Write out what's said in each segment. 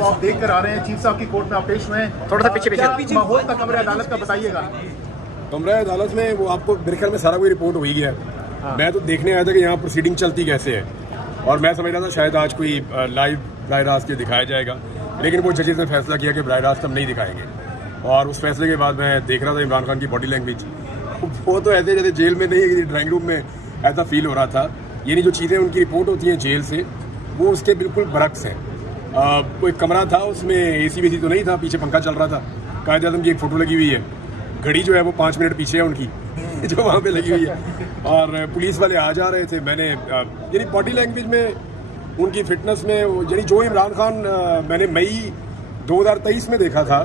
को आप देख कर आ रहे हैं, चीफ साहब की कोर्ट में आप पेश हुए हैं, थोड़ा सा पीछे माहौल था कमरे अदालत का, बताइएगा। कमरा अदालत में वो आपको मेरे ख्याल में सारा कोई रिपोर्ट हो ही गया। मैं तो देखने आया था कि यहाँ प्रोसीडिंग चलती कैसे है, और मैं समझ रहा था शायद आज कोई लाइव बराह रास्त दिखाया जाएगा, लेकिन वो जजेस ने फैसला किया कि बराह रास्त हम नहीं दिखाएंगे। और उस फैसले के बाद मैं देख रहा था इमरान खान की बॉडी लैंग्वेज, वो तो ऐसे जैसे जेल में नहीं, ड्राइंग रूम में ऐसा फील हो रहा था। यानी जो चीज़ें उनकी रिपोर्ट होती हैं जेल से, वो उसके बिल्कुल बरक्स हैं। कोई कमरा था, उसमें एसी वेसी तो नहीं था, पीछे पंखा चल रहा था। कायदे आज़म की एक फ़ोटो लगी हुई है, घड़ी जो है वो 5 मिनट पीछे है उनकी जो वहाँ पे लगी हुई है, और पुलिस वाले आ जा रहे थे। मैंने यानी बॉडी लैंग्वेज में, उनकी फिटनेस में, यानी जो इमरान खान मैंने मई 2023 में देखा था,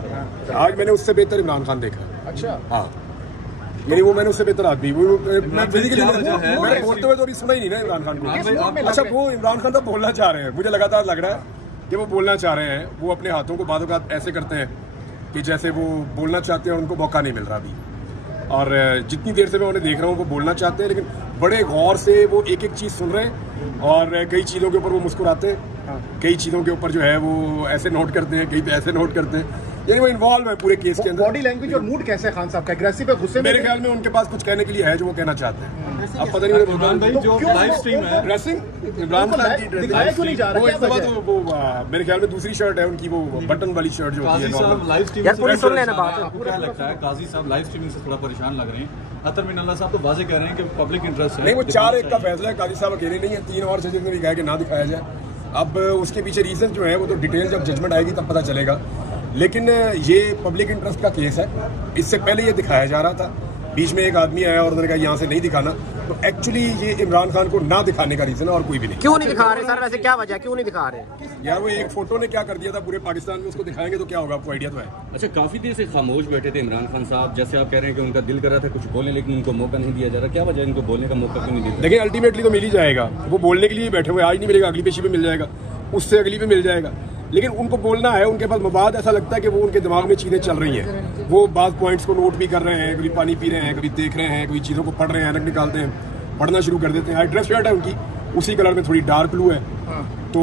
आज मैंने उससे बेहतर इमरान खान देखा। अच्छा, हाँ, यानी वो मैंने उससे बेहतर आदमी, मैं फिजिकली मैंने बोलते हुए तो सुना ही नहीं ना इमरान खान को। अच्छा, वो इमरान खान तो बोलना चाह रहे हैं, मुझे लगातार लग रहा है कि वो बोलना चाह रहे हैं। वो अपने हाथों को बातों का ऐसे करते हैं कि जैसे वो बोलना चाहते हैं और उनको मौका नहीं मिल रहा अभी। और जितनी देर से मैं उन्हें देख रहा हूँ वो बोलना चाहते हैं, लेकिन बड़े गौर से वो एक एक चीज़ सुन रहे हैं, और कई चीज़ों के ऊपर वो मुस्कुराते हैं, कई चीज़ों के ऊपर जो है वो ऐसे नोट करते हैं, कई पे ऐसे नोट करते हैं, यानी वो इन्वॉल्व है पूरे केस के अंदर। बॉडी लैंग्वेज और मूड कैसे है खान साहब का, एग्रेसिव है, गुस्से में? मेरे ख्याल में उनके पास कुछ कहने के लिए है जो वो कहना चाहते हैं। अब पता नहीं इमरान भाई जो लाइव स्ट्रीम है, ड्रेसिंग इमरान खान की दिखाया क्यों नहीं जा रहा, वो इस दफा तो वो मेरे ख्याल में दूसरी शर्ट है उनकी, वो बटन वाली शर्ट जो होती है नॉर्मल। लाइव स्ट्रीम यार पूरी सुन लेना बात। आपको क्या लगता है काजी साहब लाइव स्ट्रीमिंग से थोड़ा परेशान लग रहे हैं? अतर मिनल्ला साहब तो वाजे कह रहे हैं कि पब्लिक इंटरेस्ट है। नहीं, वो 4-1 का फैसला है, काजी साहब अकेले नहीं है, 3 और जजेस ने भी कहा कि ना दिखाया जाए। अब उसके पीछे रीजन जो है वो तो डिटेल जब जजमेंट आएगी तब पता चलेगा, लेकिन ये पब्लिक इंटरेस्ट का केस है। इससे पहले ये दिखाया जा रहा था, बीच में एक आदमी आया और उन्होंने कहा यहाँ से नहीं दिखाना, तो एक्चुअली ये इमरान खान को ना दिखाने का रीजन है और कोई भी नहीं। क्यों नहीं दिखा रहे सर, वैसे क्या वजह, क्यों नहीं दिखा रहे? यार वो एक फोटो ने क्या कर दिया था पूरे पाकिस्तान में, उसको दिखाएंगे तो क्या होगा, आपको आइडिया तो है। अच्छा, काफी देर से खामोश बैठे थे इमरान खान साहब, जैसे आप कह रहे हैं कि उनका दिल कर रहा था कुछ बोलने, लेकिन उनको मौका नहीं दिया जा रहा, क्या वजह इनको बोलने का मौका क्यों नहीं दिया? देखिए, अल्टीमेटली तो मिल ही जाएगा, वो बोलने के लिए बैठे हुए, आज नहीं मिलेगा अगली पेशी पे मिल जाएगा, उससे अगली पे मिल जाएगा, लेकिन उनको बोलना है। उनके पास मवाद ऐसा लगता है कि वो उनके दिमाग में चीज़ें चल रही हैं, वो बाज़ पॉइंट्स को नोट भी कर रहे हैं, कभी पानी पी रहे हैं, कभी देख रहे हैं, कभी चीज़ों को पढ़ रहे हैं, अलग निकालते हैं, पढ़ना शुरू कर देते हैं। ड्रेस शर्ट है उनकी, उसी कलर में थोड़ी डार्क ब्लू है, तो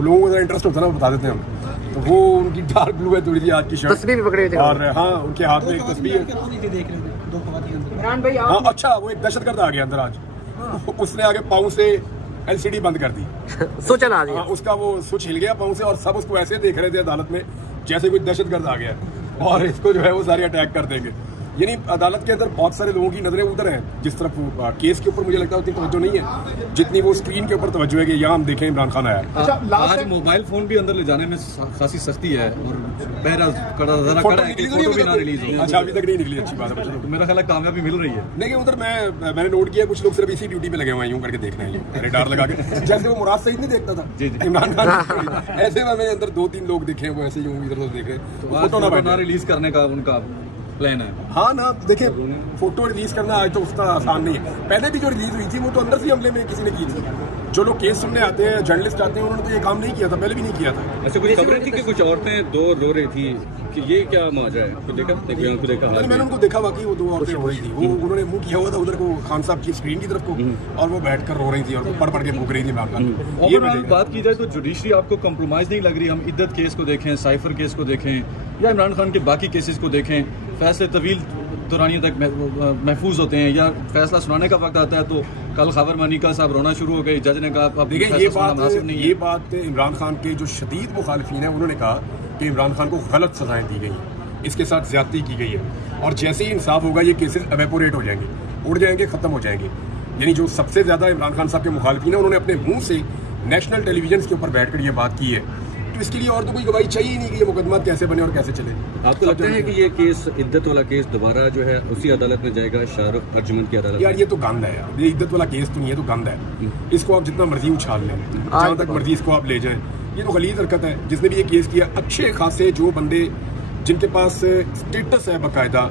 लोगों को ज़रा इंटरेस्ट होता है ना, बता देते हैं हम, तो वो उनकी डार्क ब्लू है थोड़ी सी आज की शर्ट, तस्वीर भी पकड़े थे, और हाँ उनके हाथ में एक तस्वीर है। हाँ, अच्छा, वो एक दहशतगर्द आ गया अंदर आज, उसने आगे पाँव से LCD बंद कर दी, स्विच आ गया, उसका वो स्विच हिल गया पाँव से, और सब उसको ऐसे देख रहे थे अदालत में जैसे कोई दहशतगर्द आ गया और इसको जो है वो सारे अटैक कर देंगे। यानी अदालत के अंदर बहुत सारे लोगों की नजरें उधर हैं, जिस तरफ केस के ऊपर मुझे लगता है उतनी तवज्जो नहीं है जितनी वो स्क्रीन के ऊपर तवज्जो है कि यहाँ हम देखें इमरान खान आया। आज मोबाइल फोन भी अंदर ले जाने में खासी सस्ती है, और पहरा कड़ा है कि फोटो भी ना रिलीज हो। अच्छा, अभी तक नहीं निकली, अच्छी बात है। तो मेरा ख्याल है कामयाबी मिल रही है। नहीं, उधर मैंने नोट किया कुछ लोग सिर्फ इसी ड्यूटी पे लगे हुए हैं, यूं करके देख रहे हैं रेडार लगा के, जैसे वो मुराद सईद नहीं देखता था इमरान खान, ऐसे मैंने अंदर 2-3 लोग देखे हैं, वो ऐसे यूं इधर उधर देख रहे हैं। फोटो ना रिलीज करने का उनका प्लान है। हाँ ना, देखिए फोटो रिलीज करना आज तो उसका आसान नहीं है। पहले भी जो रिलीज हुई थी वो तो अंदर से हमले में किसी ने की थी। जो लोग केस सुनने आते हैं, जर्नलिस्ट आते हैं, उन्होंने तो ये काम नहीं किया था, पहले भी नहीं किया था। अच्छा, कुछ खबरें थी कि कुछ औरतें 2 रो रही थी, कि ये क्या माजरा है? तो देखा मैंने उनको देखा, बाकी वो 2 औरतें रो रही थी, वो उन्होंने मुंह किया हुआ था उधर को, खान साहब की स्क्रीन की तरफ को, और वो बैठ कर रो रही थी और पढ़ के भूख रही थी। ओवरऑल बात की जाए तो जुडिशरी आपको कॉम्प्रोमाइज नहीं लग रही? हम इद्दत केस को देखें, साइफर केस को देखें, या इमरान खान के बाकी केसेस को देखें, फैसले तवील दौरानियों तक महफूज होते हैं, या फैसला सुनाने का वक्त आता है तो कल खबर मनिका साहब रोना शुरू हो गई, जज ने कहा अब देखिए ये बात इमरान खान के जो शदीद मुखालिफिन है उन्होंने कहा कि इमरान खान को गलत सजाएं दी गई, इसके साथ ज्यादती की गई है, और जैसे ही इंसाफ होगा ये केसेस एवेपोरेट हो जाएंगे, उड़ जाएंगे, खत्म हो जाएंगे। यानी जो सबसे ज्यादा इमरान खान साहब के मुखालिफिन है उन्होंने अपने मुंह से नेशनल टेलीविजन के ऊपर बैठकर ये बात की है, तो इसके लिए और तो कोई गवाही चाहिए नहीं कि ये मुकदमा कैसे बने और कैसे चले। आपको लगता है कि ये केस इद्दत वाला केस दोबारा जो है उसी अदालत में जाएगा, शाहरुख अर्जुमंद की अदालत? यार ये तो गंद है यार, ये इद्दत वाला केस तो नहीं है, तो गंद है, इसको आप जितना मर्जी उछाल लें, जहाँ तक मर्जी इसको आप ले जाएं, ये तो गलीज हरकत है। जिसने भी ये केस किया, अच्छे खासे जो बंदे जिनके पास स्टेटस है बाकायदा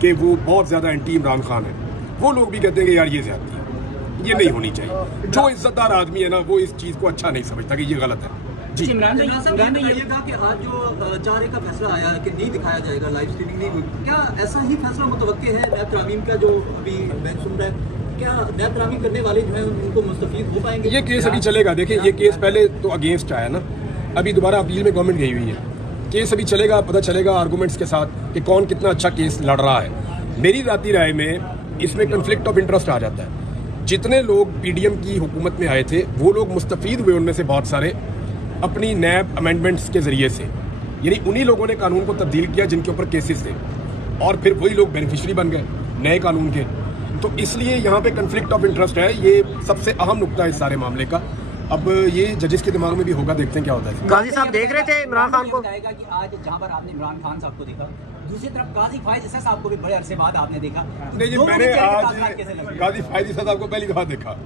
कि वो बहुत ज्यादा एंटी इमरान खान है, वो लोग भी कहते हैं कि यार ये ज्यादती है, ये नहीं होनी चाहिए। जो इज्जतदार आदमी है ना वो इस चीज को अच्छा नहीं समझता कि ये गलत है। जी इमरान साहब ये बताइएगा कि आज जो 4 का फैसला आया कि नहीं दिखाया जाएगा, लाइव स्ट्रीमिंग नहीं हुई, क्या ऐसा ही फैसला मुतवक्के है नैब तरामीम का जो अभी बैंक सुन रहा है? क्या नैब तरामीम करने वाले जो है उनको मुस्तफीद हो पाएंगे? ये केस अभी चलेगा। देखिए ये केस पहले तो अगेंस्ट आया ना, अभी दोबारा अपील में गवर्नमेंट गई हुई है। केस अभी चलेगा, पता चलेगा आर्गूमेंट्स के साथ कि कौन कितना अच्छा केस लड़ रहा है। मेरी राती राय में इसमें कन्फ्लिक्ट ऑफ इंटरेस्ट आ जाता है। जितने लोग पीडीएम की हुकूमत में आए थे वो लोग मुस्तफीद हुए, उनमें से बहुत सारे अपनी नैब अमेंडमेंट्स के जरिए से, यानी उन्हीं लोगों ने कानून को तब्दील किया जिनके ऊपर केसेस थे, और फिर वही लोग बेनिफिशरी बन गए नए कानून के। तो इसलिए यहाँ पे कन्फ्लिक्ट ऑफ इंटरेस्ट है, ये सबसे अहम नुकता है इस सारे मामले का। अब ये जजेस के दिमाग में भी होगा, देखते हैं क्या होता है। काजी साहब देख रहे थे इमरान खान को? बताएगा कि आज जहां पर आपने इमरान खान साहब को देखा, दूसरी तरफ काजी फायज इसा साहब को भी बड़े अरसे बाद आपने देखा। नहीं जी, मैंने आज काजी फायजी साहब को पहली दफा देखा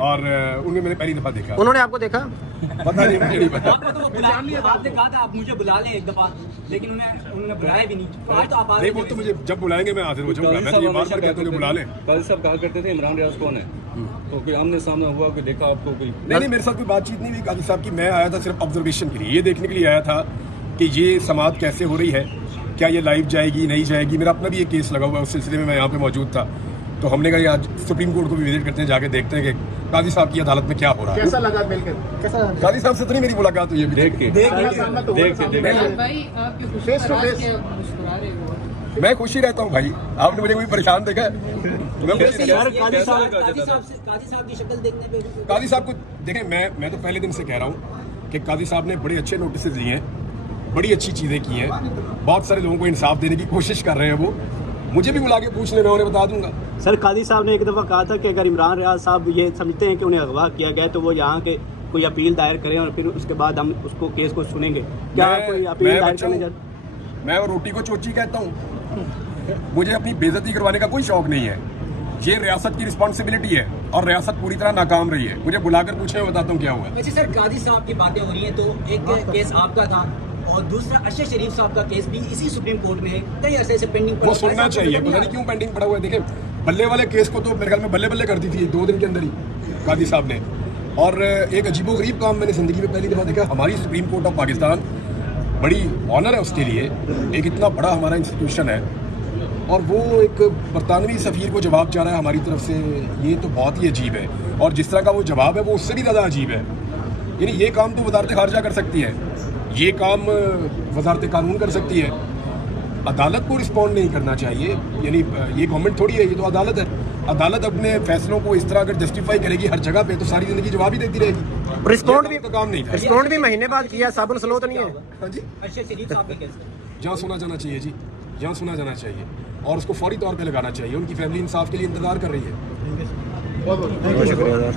और उन्हें मैंने पहली दफा देखा। उन्होंने आपको देखा? पता नहीं, मुझे नहीं पता। आपको तो वो बुला लिया, आपने कहा था आप मुझे बुला लें एक दफा, लेकिन उन्होंने बुलाया भी नहीं। आज तो आप आ नहीं, वो तो मुझे जब बुलाएंगे मैं हाजिर हो जाऊंगा। मैं तो ये बार बार कहता हूँ कि बुला लें। काजी साहब कहा करते थे इमरान रियाज कौन है, तो कोई आमने सामने हुआ, कोई देखा आपको? कोई नहीं, मेरे साथ कोई बातचीत नहीं हुई काजी साहब की। मैं आया था सिर्फ ऑब्जर्वेशन के लिए, ये देखने के लिए आया था कि ये समाअत कैसे हो रही है, क्या ये लाइव जाएगी नहीं जाएगी। मेरा अपना भी एक केस लगा हुआ है, उस सिलसिले में मैं यहाँ पे मौजूद था। तो हमने कहा आज सुप्रीम कोर्ट को भी विजिट करते हैं, जाके देखते हैं कि काजी साहब की अदालत में क्या हो रहा है। कैसा लगा मिलकर? कैसा काजी साहब से तो नहीं मेरी मुलाकात हुई है देख के फेस टू फेस? मैं खुश ही रहता हूँ भाई, आपने मुझे कोई परेशान देखा है? मैं खुशी काजी साहब की शक्ल देखने पे काजी साहब को देखें, मैं तो पहले दिन से कह रहा हूँ कि काजी साहब ने बड़े अच्छे नोटिस लिए हैं, बड़ी अच्छी चीज़ें की हैं, बहुत सारे लोगों को इंसाफ देने की कोशिश कर रहे हैं। वो मुझे भी बुला के पूछ ले, मैं उन्हें बता दूंगा। सर, काजी साहब ने एक दफ़ा कहा था कि अगर इमरान रियाज साहब ये समझते हैं कि उन्हें अगवा किया गया तो वो यहाँ के कोई अपील दायर करें और फिर उसके बाद हम उसको केस को सुनेंगे। क्या कोई अपील दायर करने जा? मैं रोटी को चोची कहता हूँ। मुझे अपनी बेइज्जती करवाने का कोई शौक नहीं है। ये रियासत की रिस्पॉन्सिबिलिटी है और रियासत पूरी तरह नाकाम रही है। मुझे बुलाकर पूछे, मैं बताता हूँ क्या हुआ। वैसे सर, काजी साहब की बातें हो रही हैं तो एक केस आपका था और दूसरा अरशद शरीफ साहब का केस भी इसी सुप्रीम कोर्ट में कई अरसे से पेंडिंग पड़ा। वो सुनना चाहिए, पता नहीं क्यों पेंडिंग पड़ा हुआ है। देखिए, बल्ले वाले केस को तो मेरे ख्याल में बल्ले बल्ले कर दी थी 2 दिन के अंदर ही काजी साहब ने। और एक अजीबोगरीब काम मैंने जिंदगी में पहली दफा देखा। हमारी सुप्रीम कोर्ट ऑफ पाकिस्तान, बड़ी ऑनर है उसके लिए, एक इतना बड़ा हमारा इंस्टीट्यूशन है, और वो एक बरतानवी सफ़ीर को जवाब जा रहा है हमारी तरफ से। ये तो बहुत ही अजीब है, और जिस तरह का वो जवाब है वो उससे भी ज़्यादा अजीब है। यानी ये काम तो वजारत खारजा कर सकती है, ये काम वजारत कानून कर सकती है, अदालत को रिस्पॉन्ड नहीं करना चाहिए। यानी ये गवर्नमेंट थोड़ी है, ये तो अदालत है। अदालत अपने फैसलों को इस तरह अगर जस्टिफाई करेगी हर जगह पे, तो सारी जिंदगी जवाब ही देती रहेगी। रिस्पॉन्ड भी काम नहीं था। रिस्पॉन्ड भी महीने बाद किया, साबुन स्लो तो नहीं है? हाँ जी, अरशद शरीफ साहब का केस जहाँ सुना जाना चाहिए जी, जहाँ सुना जाना चाहिए, और उसको फौरी तौर पे लगाना चाहिए। उनकी फैमिली इंसाफ के लिए इंतजार कर रही है। बहुत बहुत शुक्रिया।